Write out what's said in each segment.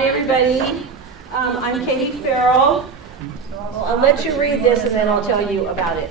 Hi, everybody. I'm Katie Farrell. I'll let you read this and then I'll tell you about it.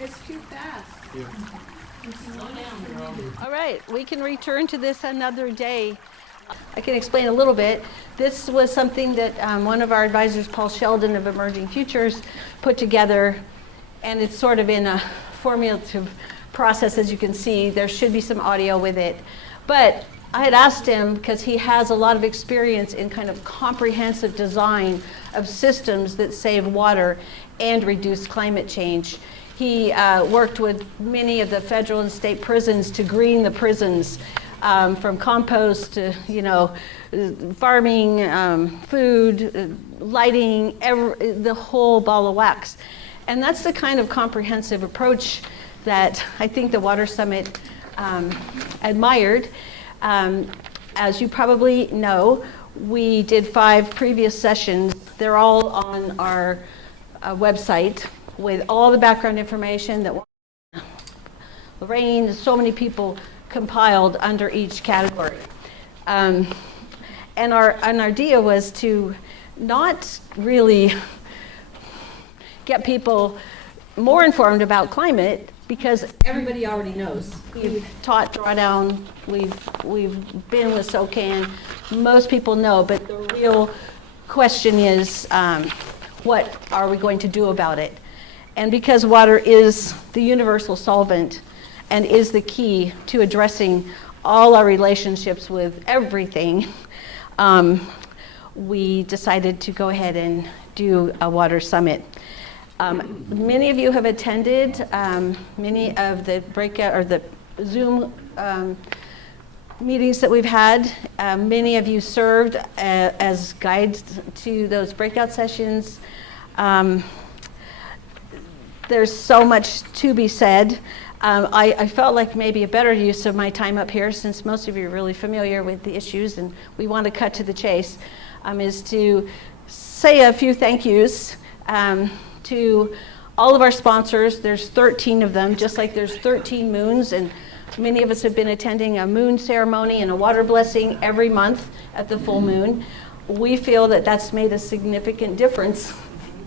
It's too fast. All right, we can return to this another day. I can explain a little bit. This was something that one of our advisors, Paul Sheldon of Emerging Futures, put together, and it's sort of in a formulative process, as you can see. There should be some audio with it. But I had asked him, because he has a lot of experience in kind of comprehensive design of systems that save water and reduce climate change. He worked with many of the federal and state prisons to green the prisons, from compost to, farming, food, lighting, the whole ball of wax. And that's the kind of comprehensive approach that I think the Water Summit admired. As you probably know, we did 5 previous sessions. They're all on our website with all the background information that Lorraine, so many people compiled under each category. And our idea was to not really get people more informed about climate, because everybody already knows. We've taught drawdown, we've been with SOCAN, most people know, but the real question is, what are we going to do about it? And because water is the universal solvent and is the key to addressing all our relationships with everything, we decided to go ahead and do a water summit. Many of you have attended many of the breakout or the Zoom meetings that we've had. Many of you served as guides to those breakout sessions. There's so much to be said. I felt like maybe a better use of my time up here, since most of you are really familiar with the issues and we want to cut to the chase, is to say a few thank yous to all of our sponsors. There's 13 of them, just like there's 13 moons, and many of us have been attending a moon ceremony and a water blessing every month at the full moon. We feel that that's made a significant difference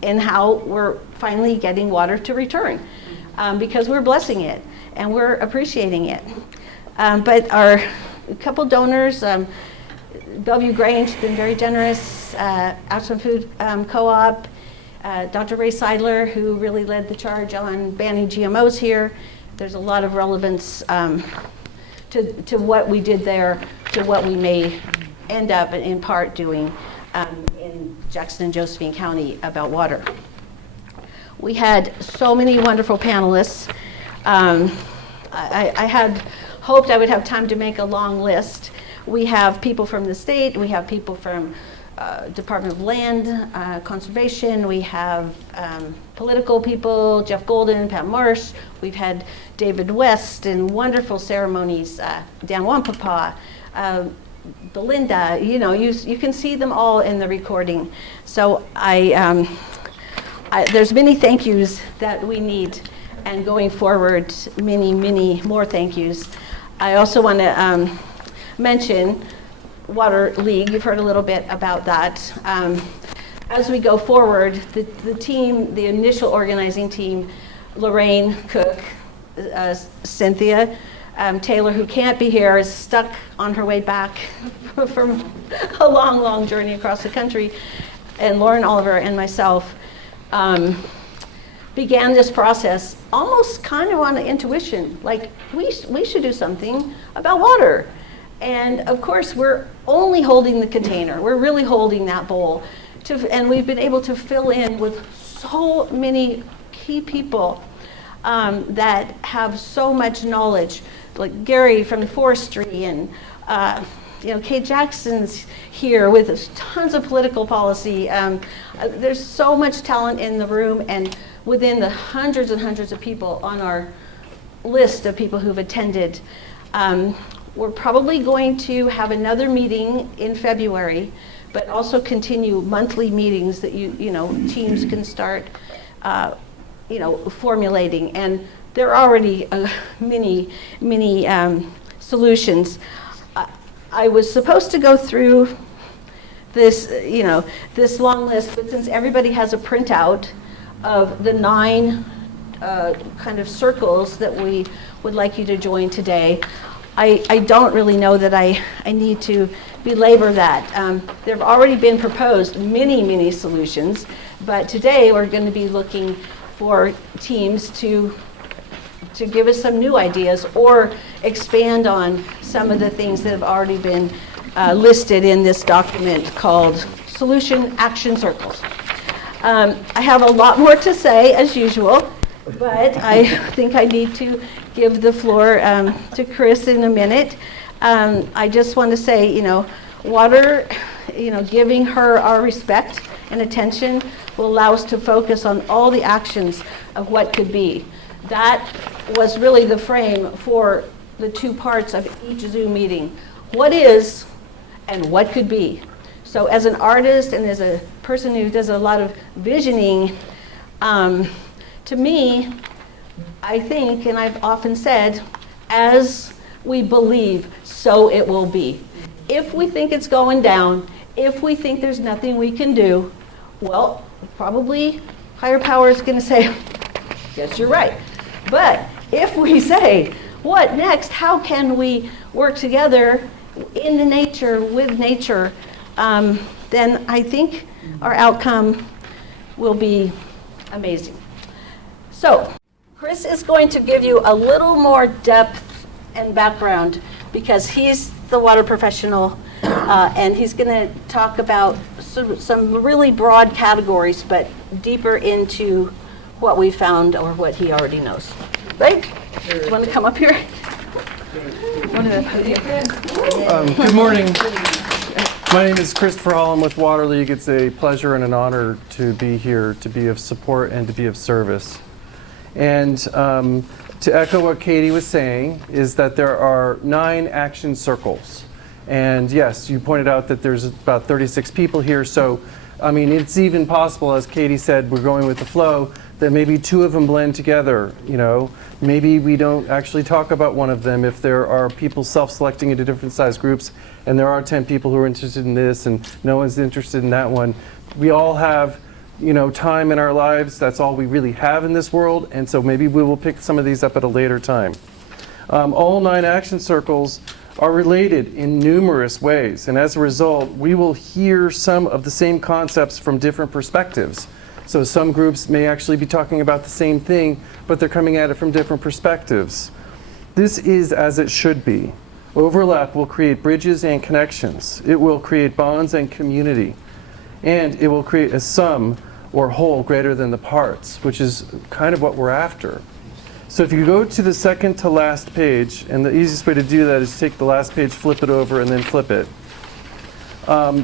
in how we're finally getting water to return, because we're blessing it and we're appreciating it. But our couple donors, Bellevue Grange has been very generous, Ashland Food Co-op, Dr. Ray Seidler, who really led the charge on banning GMOs here. There's a lot of relevance to what we did there, to what we may end up in part doing in Jackson and Josephine County about water. We had so many wonderful panelists. I had hoped I would have time to make a long list. We have people from the state, we have people from Department of Land, Conservation, we have political people, Jeff Golden, Pam Marsh, we've had David West in wonderful ceremonies, Dan Wampapa, Belinda, you can see them all in the recording. So there's many thank yous that we need, and going forward, many, many more thank yous. I also want to mention Water League. You've heard a little bit about that. As we go forward, the team, the initial organizing team, Lorraine, Cook, Cynthia, Taylor, who can't be here, is stuck on her way back from a long, long journey across the country, and Lauren Oliver and myself began this process almost kind of on intuition, like we should do something about water. And of course, we're only holding the container. We're really holding that bowl. And we've been able to fill in with so many key people that have so much knowledge, like Gary from forestry, and Kate Jackson's here with tons of political policy. There's so much talent in the room, and within the hundreds and hundreds of people on our list of people who've attended. We're probably going to have another meeting in February, but also continue monthly meetings that teams can start formulating, and there are already many solutions. I was supposed to go through this this long list, but since everybody has a printout of the 9 kind of circles that we would like you to join today, I don't really know that I need to belabor that. There have already been proposed many solutions, but today we're going to be looking for teams to give us some new ideas or expand on some of the things that have already been listed in this document called Solution Action Circles. I have a lot more to say as usual, but I think I need to give the floor to Chris in a minute. I just want to say, water, giving her our respect and attention will allow us to focus on all the actions of what could be. That was really the frame for the 2 parts of each Zoom meeting. What is and what could be. So as an artist and as a person who does a lot of visioning, to me, I think, and I've often said, as we believe, so it will be. If we think it's going down, if we think there's nothing we can do, well, probably higher power is going to say, yes, you're right. But if we say, what next? How can we work together in the nature, with nature? Then I think our outcome will be amazing. So Chris is going to give you a little more depth and background because he's the water professional, and he's going to talk about some really broad categories, but deeper into what we found or what he already knows. Right? Do you want to come up here? Good morning. My name is Christopher Hall. I'm with Water League. It's a pleasure and an honor to be here, to be of support and to be of service. And to echo what Katie was saying, is that there are 9 action circles. And yes, you pointed out that there's about 36 people here. So, I mean, it's even possible, as Katie said, we're going with the flow, that maybe 2 of them blend together. Maybe we don't actually talk about one of them if there are people self-selecting into different size groups, and there are 10 people who are interested in this and no one's interested in that one. We all have time in our lives. That's all we really have in this world, and so maybe we will pick some of these up at a later time. All 9 action circles are related in numerous ways, and as a result, we will hear some of the same concepts from different perspectives. So some groups may actually be talking about the same thing, but they're coming at it from different perspectives. This is as it should be. Overlap will create bridges and connections. It will create bonds and community. And it will create a sum or whole greater than the parts, which is kind of what we're after. So if you go to the second to last page, and the easiest way to do that is take the last page, flip it over, and then flip it.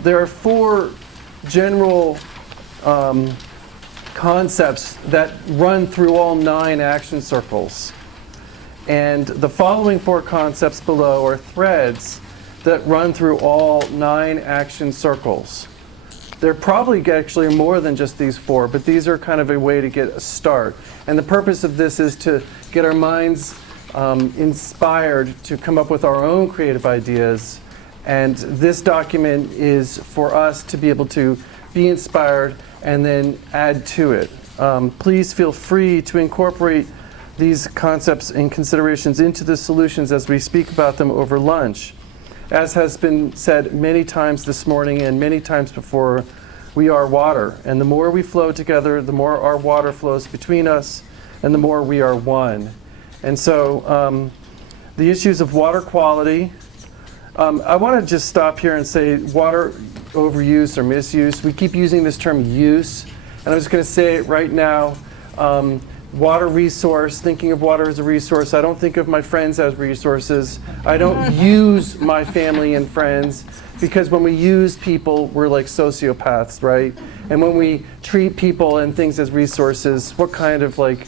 There are 4 general concepts that run through all 9 action circles. And the following 4 concepts below are threads that run through all 9 action circles. There probably actually are more than just these 4, but these are kind of a way to get a start. And the purpose of this is to get our minds inspired to come up with our own creative ideas. And this document is for us to be able to be inspired and then add to it. Please feel free to incorporate these concepts and considerations into the solutions as we speak about them over lunch. As has been said many times this morning and many times before, we are water. And the more we flow together, the more our water flows between us, and the more we are one. And so the issues of water quality, I want to just stop here and say water overuse or misuse. We keep using this term use, and I'm just going to say it right now. water resource, thinking of water as a resource. I don't think of my friends as resources. I don't use my family and friends, because when we use people, we're like sociopaths, right? And when we treat people and things as resources, what kind of like,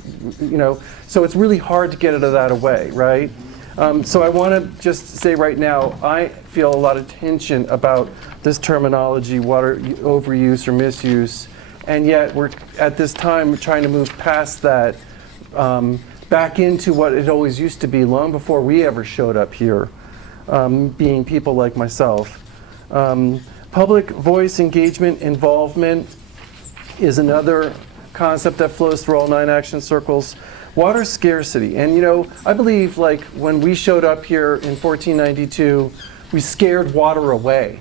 so it's really hard to get out of that away, right? So I want to just say right now, I feel a lot of tension about this terminology, water overuse or misuse, and yet we're at this time trying to move past that, back into what it always used to be long before we ever showed up here, being people like myself. Public voice engagement involvement is another concept that flows through all 9 action circles. Water scarcity, and I believe like when we showed up here in 1492, we scared water away,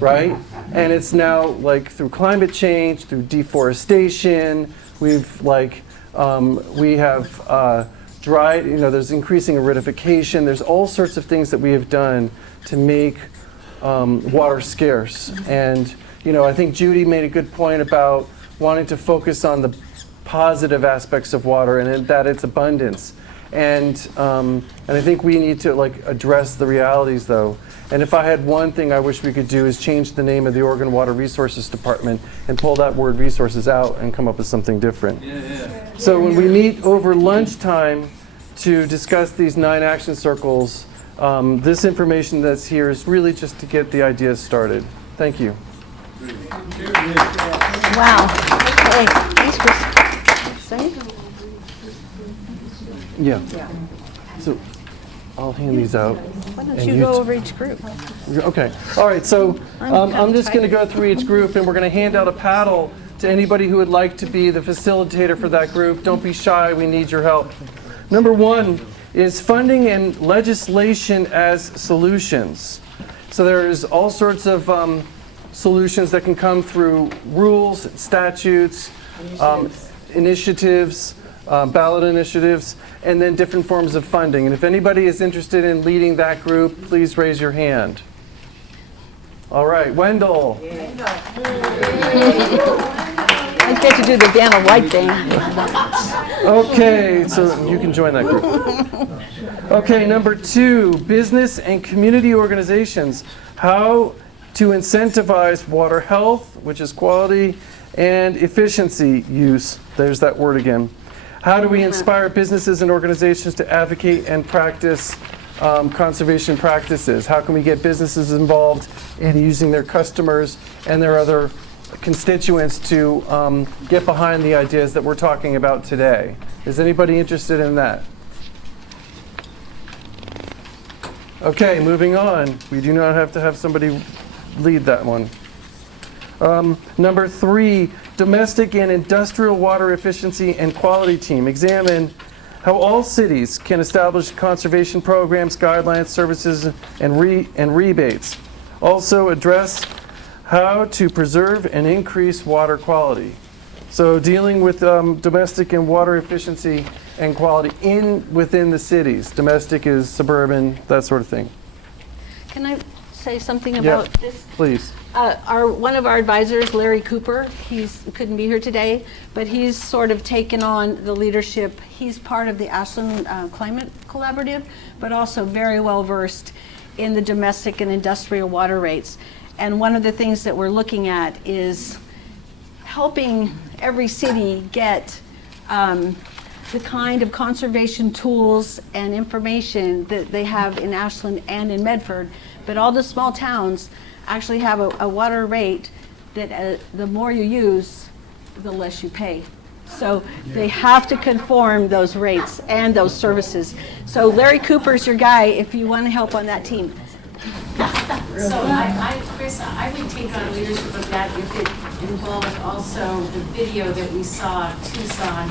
right? And it's now like through climate change, through deforestation, we've like, we have dried, there's increasing aridification, there's all sorts of things that we have done to make water scarce. And I think Judy made a good point about wanting to focus on the positive aspects of water and that its abundance. And I think we need to like address the realities though. And if I had one thing I wish we could do is change the name of the Oregon Water Resources Department and pull that word resources out and come up with something different. Yeah. So when we meet over lunchtime to discuss these 9 action circles, this information that's here is really just to get the ideas started. Thank you. Wow. Hey, thanks, Chris. Yeah. So I'll hand these out. Why don't you go over each group? Okay. All right. So I'm just going to go through each group, and we're going to hand out a paddle to anybody who would like to be the facilitator for that group. Don't be shy. We need your help. Number 1 is funding and legislation as solutions. So there's all sorts of solutions that can come through rules, statutes, initiatives, ballot initiatives, and then different forms of funding. And if anybody is interested in leading that group, please raise your hand. All right, Wendell. I get to do the Dana White thing. Okay, so you can join that group. Okay, number 2, business and community organizations. How to incentivize water health, which is quality, and efficiency use. There's that word again. How do we inspire businesses and organizations to advocate and practice conservation practices? How can we get businesses involved in using their customers and their other constituents to get behind the ideas that we're talking about today? Is anybody interested in that? Okay, moving on. We do not have to have somebody lead that one. Number 3, domestic and industrial water efficiency and quality team. Examine how all cities can establish conservation programs, guidelines, services, and rebates. Also address how to preserve and increase water quality. So dealing with domestic and water efficiency and quality within the cities. Domestic is suburban, that sort of thing. Can I say something about this? Please. One of our advisors, Larry Cooper, couldn't be here today, but he's sort of taken on the leadership. He's part of the Ashland Climate Collaborative, but also very well versed in the domestic and industrial water rates. And one of the things that we're looking at is helping every city get the kind of conservation tools and information that they have in Ashland and in Medford, but all the small towns actually have a water rate that the more you use, the less you pay. So they have to conform those rates and those services. So Larry Cooper's your guy if you want to help on that team. So Chris, I would take on leadership of that if it involved also the video that we saw of Tucson,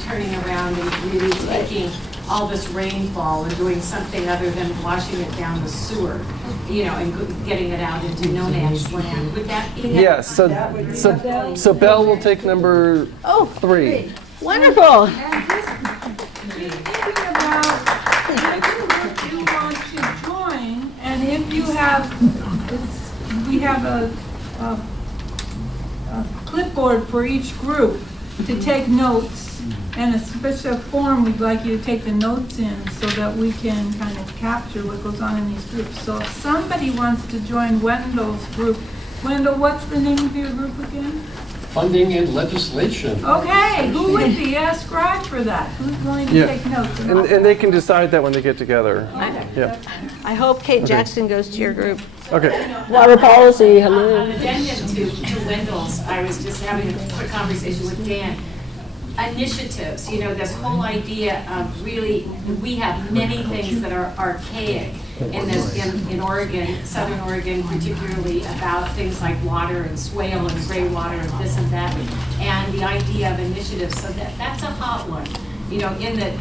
turning around and really taking all this rainfall and doing something other than washing it down the sewer, and getting it out into no-man's land. Would that be? Yes, so Belle will take number 3. Wonderful. And this, thinking about if you want to join, and if you have, we have a clipboard for each group. to take notes. And a special form, we'd like you to take the notes in so that we can kind of capture what goes on in these groups. So if somebody wants to join Wendell's group, Wendell, what's the name of your group again? Funding and legislation. Okay, who would be a scribe for that? Who's willing to Yeah. take notes? And they can decide that when they get together. Yeah. I hope Kate Jackson goes to your group. Okay. Water policy, hello. An addendum to Wendell's, I was just having a quick conversation with Dan. Initiatives, this whole idea of really, we have many things that are archaic in Oregon, Southern Oregon particularly, about things like water and swale and gray water and this and that, and the idea of initiatives, so that's a hot one. In that,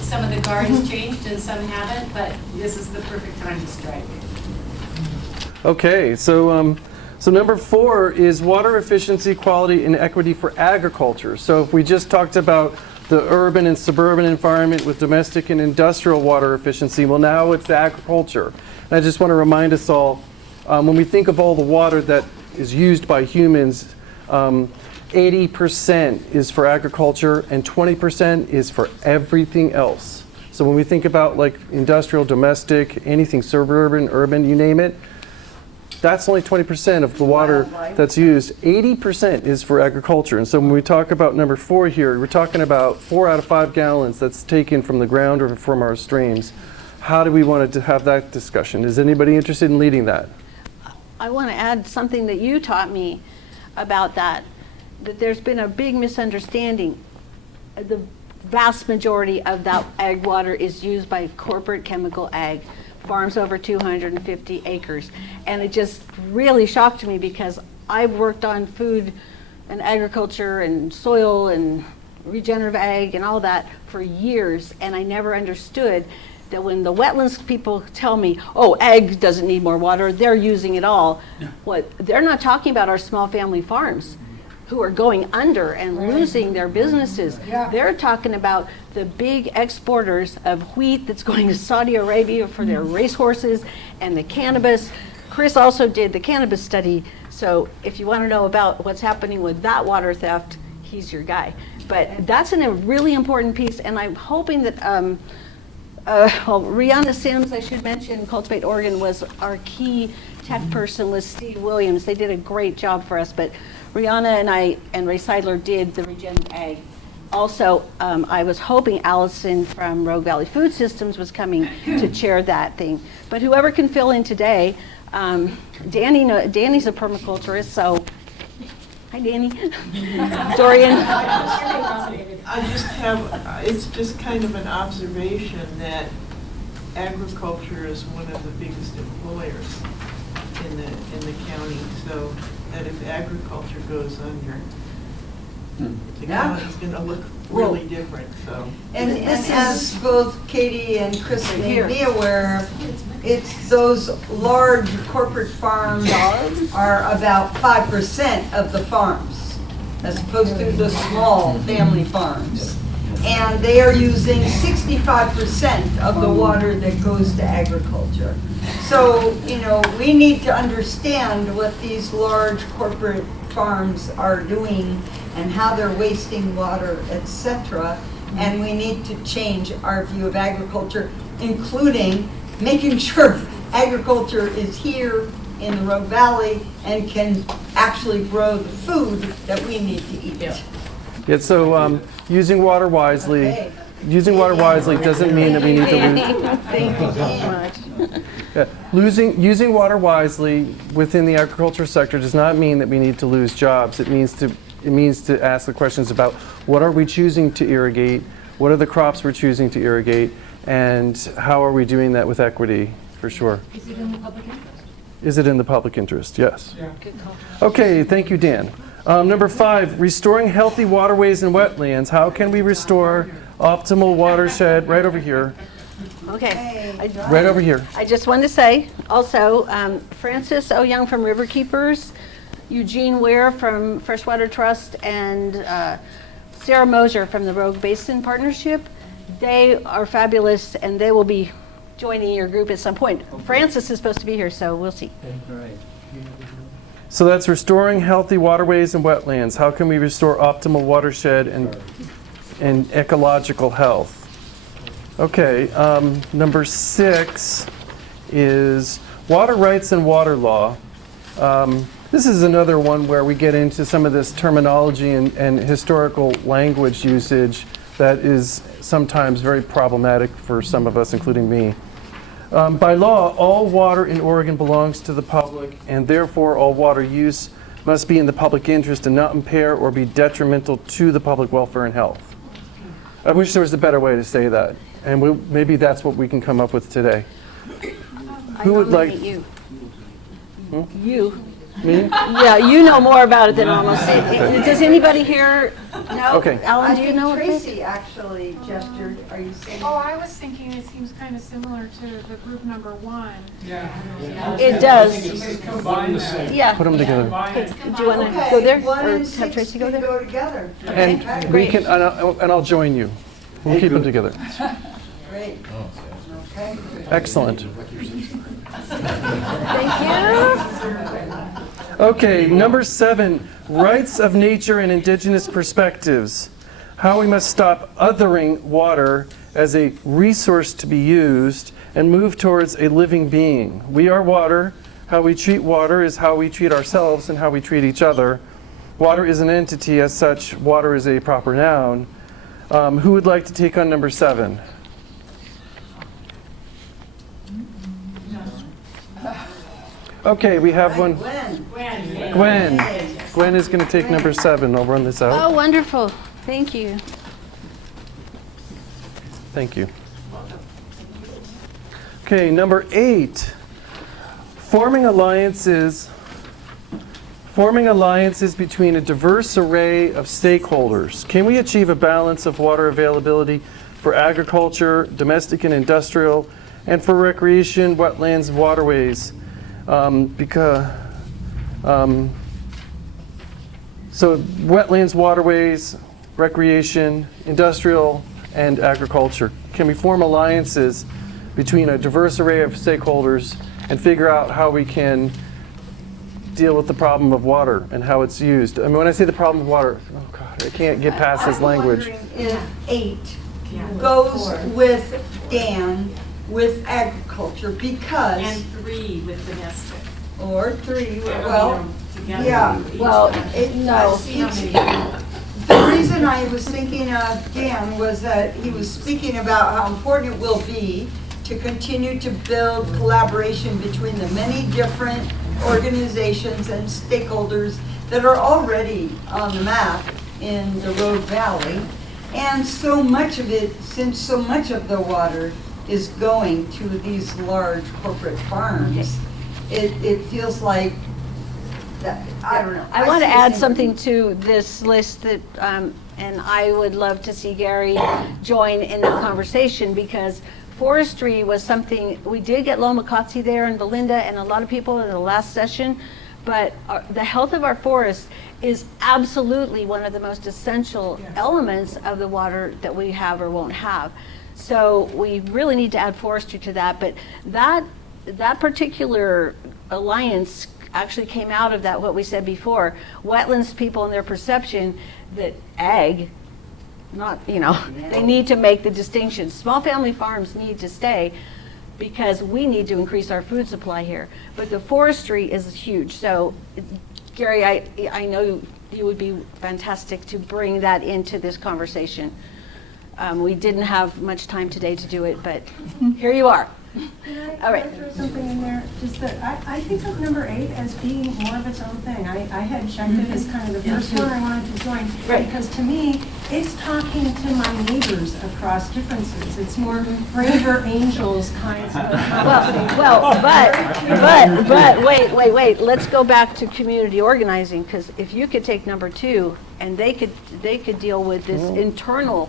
some of the guard has changed and some haven't, but this is the perfect time to strike. Okay, so number 4 is water efficiency, quality, and equity for agriculture. So if we just talked about the urban and suburban environment with domestic and industrial water efficiency, well, now it's agriculture. And I just want to remind us all, when we think of all the water that is used by humans, 80% is for agriculture and 20% is for everything else. So when we think about like industrial, domestic, anything suburban, urban, you name it, that's only 20% of the water that's used. 80% is for agriculture. And so when we talk about number 4 here, we're talking about 4 out of 5 gallons that's taken from the ground or from our streams. How do we want to have that discussion? Is anybody interested in leading that? I want to add something that you taught me about that there's been a big misunderstanding. The vast majority of that ag water is used by corporate chemical ag, farms over 250 acres. And it just really shocked me because I've worked on food and agriculture and soil and regenerative ag and all that for years, and I never understood that when the wetlands people tell me, oh, ag doesn't need more water, they're using it all. What they're not talking about are small family farms who are going under and losing their businesses. They're talking about the big exporters of wheat that's going to Saudi Arabia for their racehorses and the cannabis. Chris also did the cannabis study, so if you want to know about what's happening with that water theft, he's your guy. But that's a really important piece, and I'm hoping that Rihanna Sims, I should mention, Cultivate Oregon, was our key tech person with Steve Williams. They did a great job for us, but Rihanna and I and Ray Seidler did the Regenerative Ag. Also, I was hoping Allison from Rogue Valley Food Systems was coming to chair that thing. But whoever can fill in today, Danny's a permaculturist, so hi, Danny. Dorian. I just have, it's just kind of an observation that agriculture is one of the biggest employers in the county, so that if agriculture goes under, the county's gonna look really different, so. And as both Katie and Chris made me aware, it's those large corporate farms are about 5% of the farms, as opposed to the small family farms. And they are using 65% of the water that goes to agriculture. So, you know, we need to understand what these large corporate farms are doing and how they're wasting water, etc. And we need to change our view of agriculture, including making sure agriculture is here in the Rogue Valley and can actually grow the food that we need to eat. Yeah, so using water wisely. Okay. Using water wisely doesn't mean that we need to lose. Thank you so much. Using water wisely within the agriculture sector does not mean that we need to lose jobs. It means to ask the questions about what are we choosing to irrigate, what are the crops we're choosing to irrigate, and how are we doing that with equity, for sure. Is it in the public interest? Is it in the public interest? Yes. Okay, thank you, Dan. Number 5, restoring healthy waterways and wetlands. How can we restore optimal watershed? Right over here. Okay. Right over here. I just wanted to say, also, Francis O. Young from Riverkeepers, Eugene Ware from Freshwater Trust, and Sarah Moser from the Rogue Basin Partnership. They are fabulous, and they will be joining your group at some point. Francis is supposed to be here, so we'll see. So that's restoring healthy waterways and wetlands. How can we restore optimal watershed and ecological health? Okay, number 6 is water rights and water law. This is another one where we get into some of this terminology and historical language usage that is sometimes very problematic for some of us, including me. By law, all water in Oregon belongs to the public, and therefore all water use must be in the public interest and not impair or be detrimental to the public welfare and health. I wish there was a better way to say that, and maybe that's what we can come up with today. Who would like? You. Hmm? You. Me? Yeah, you know more about it than almost. Does anybody here know? Okay. Alan, do you know I what think this? Tracy actually gestured. Are you saying? Oh, I was thinking it seems kind of similar to the group number 1. It does. Combine the same. Yeah. Put them together. Do you want to Okay, go there, 1 or and have 6 Tracy go can there? go together. And we can, and I'll join you. We'll keep them together. Great. Okay. Excellent. Thank you. Okay, number 7, rights of nature and indigenous perspectives. How we must stop othering water as a resource to be used and move towards a living being. We are water. How we treat water is how we treat ourselves and how we treat each other. Water is an entity. As such, water is a proper noun. Who would like to take on number 7? Okay, we have one. Gwen. Gwen is going to take number 7. I'll run this out. Oh, wonderful. Thank you. Thank you. Okay, number 8. Forming alliances between a diverse array of stakeholders. Can we achieve a balance of water availability for agriculture, domestic and industrial, and for recreation, wetlands, waterways? So wetlands, waterways, recreation, industrial, and agriculture. Can we form alliances between a diverse array of stakeholders and figure out how we can deal with the problem of water and how it's used? I mean, when I say the problem of water, oh God, I can't get past this language. I'm wondering if 8 goes with Dan with agriculture because, And 3 with domestic. or 3, You well, know, together. yeah. Well, no. See how many- The reason I was thinking of Dan was that he was speaking about how important it will be to continue to build collaboration between the many different organizations and stakeholders that are already on the map in the Rogue Valley. And so much of it, since so much of the water is going to these large corporate farms, it feels like that, I don't know. I want to see the add same- something to this list that, and I would love to see Gary join in the conversation, because forestry was something, we did get Loma Katsi there and Belinda and a lot of people in the last session, but the health of our forests is absolutely one of the most essential elements of the water that we have or won't have. So we really need to add forestry to that, but that particular alliance actually came out of that, what we said before, wetlands people and their perception that ag, not, they need to make the distinction. Small family farms need to stay because we need to increase our food supply here. But the forestry is huge. So Gary, I know you would be fantastic to bring that into this conversation. We didn't have much time today to do it, but here you are. All right. Can I throw something in there? Just that I think of number 8 as being more of its own thing. I had checked it as kind of the first one I wanted to join. Right. Because to me, it's talking to my neighbors across differences. It's more Ranger Angels kinds of. But wait. Let's go back to community organizing, because if you could take number 2 and they could deal with this internal.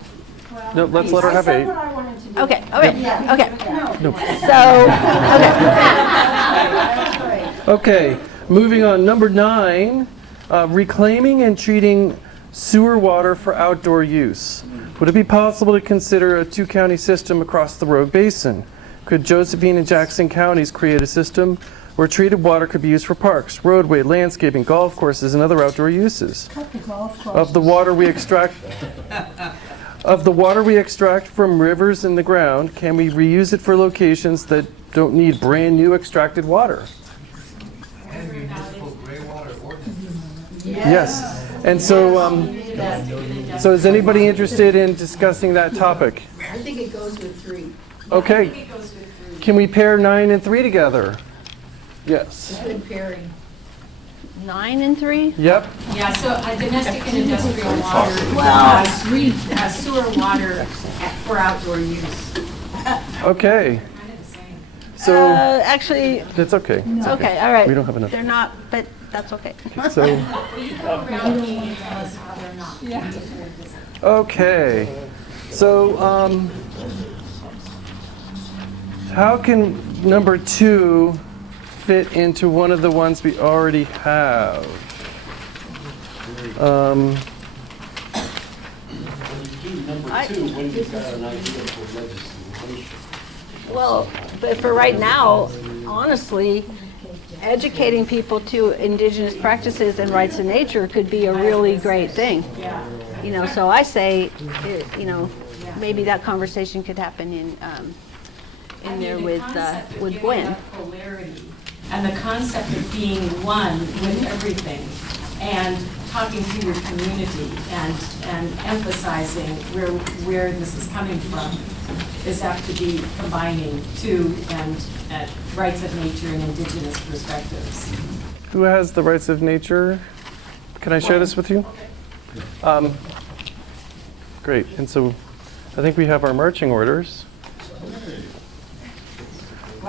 No, let's let her have I said 8. what I wanted to do. Okay. No. So Okay, moving on. Number 9, reclaiming and treating sewer water for outdoor use. Would it be possible to consider a 2-county system across the Rogue Basin? Could Josephine and Jackson counties create a system where treated water could be used for parks, roadway, landscaping, golf courses, and other outdoor uses. Cut the golf course. Of the water we extract from rivers in the ground, can we reuse it for locations that don't need brand new extracted water? Yes. And so is anybody interested in discussing that topic? I think it goes with 3. Okay. Can we pair 9 and 3 together? Yes. Good pairing. 9 and 3? Yep. Yeah, so domestic and industrial water, sewer water for outdoor use. Okay. Kind of the same. So Actually, that's okay. It's okay, all right. We don't have enough. They're not, but that's okay. So You go around and tell us how they're not. Yeah. okay. So how can number 2 fit into one of the ones we already have? When you do number 2, when you've got an idea for legislation. Well, but for right now, honestly, educating people to indigenous practices and rights of nature could be a really great thing. You know, so I say, you know, maybe that conversation could happen in there with Gwen. Polarity and the concept of being one with everything and talking to your community and emphasizing where this is coming from is apt to be combining two and rights of nature and indigenous perspectives. Who has the rights of nature? Can I share this with you? Great. And so I think we have our marching orders.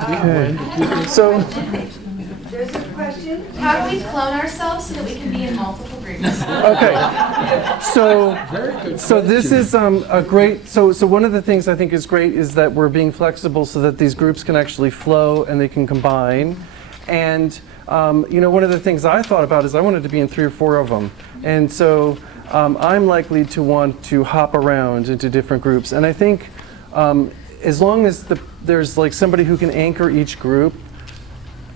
Okay. So There's a question? How do we clone ourselves so that we can be in multiple groups? okay. So this is a great. So one of the things I think is great is that we're being flexible so that these groups can actually flow and they can combine. And you know, one of the things I thought about is I wanted to be in 3 or 4 of them, and so I'm likely to want to hop around into different groups. And I think as long as there's like somebody who can anchor each group,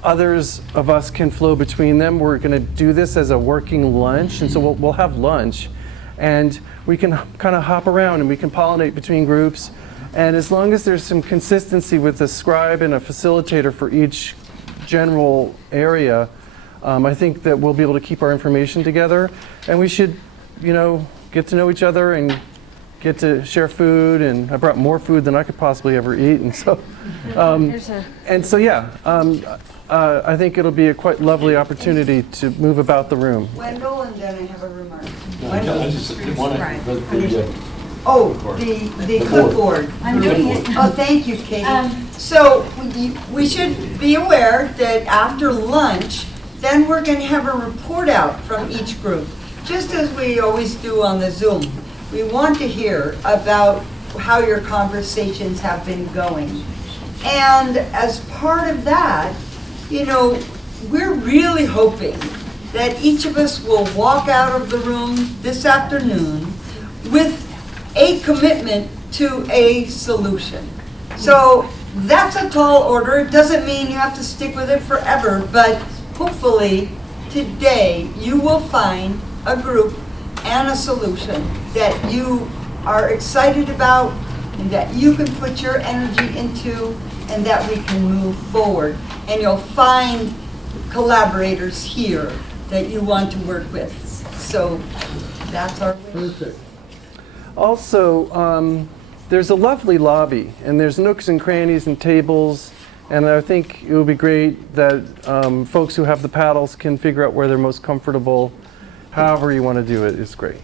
others of us can flow between them. We're going to do this as a working lunch, and so we'll have lunch, and we can kind of hop around and we can pollinate between groups. And as long as there's some consistency with a scribe and a facilitator for each general area, I think that we'll be able to keep our information together, and we should, you know, get to know each other and get to share food. And I brought more food than I could possibly ever eat, and so yeah. I think it'll be a quite lovely opportunity to move about the room. Wendell, and then I have a remark. I just want to, Oh, the clipboard. I'm doing it. Oh, thank you, Katie. So we should be aware that after lunch, then we're going to have a report out from each group, just as we always do on the Zoom. We want to hear about how your conversations have been going. And as part of that, you know, we're really hoping that each of us will walk out of the room this afternoon with a commitment to a solution. So that's a tall order. It doesn't mean you have to stick with it forever, but hopefully today you will find a group and a solution that you are excited about and that you can put your energy into, and that we can move forward. And you'll find collaborators here that you want to work with. So that's our wish. Perfect. Also, there's a lovely lobby, and there's nooks and crannies and tables, and I think it would be great that folks who have the paddles can figure out where they're most comfortable. However you want to do it is great.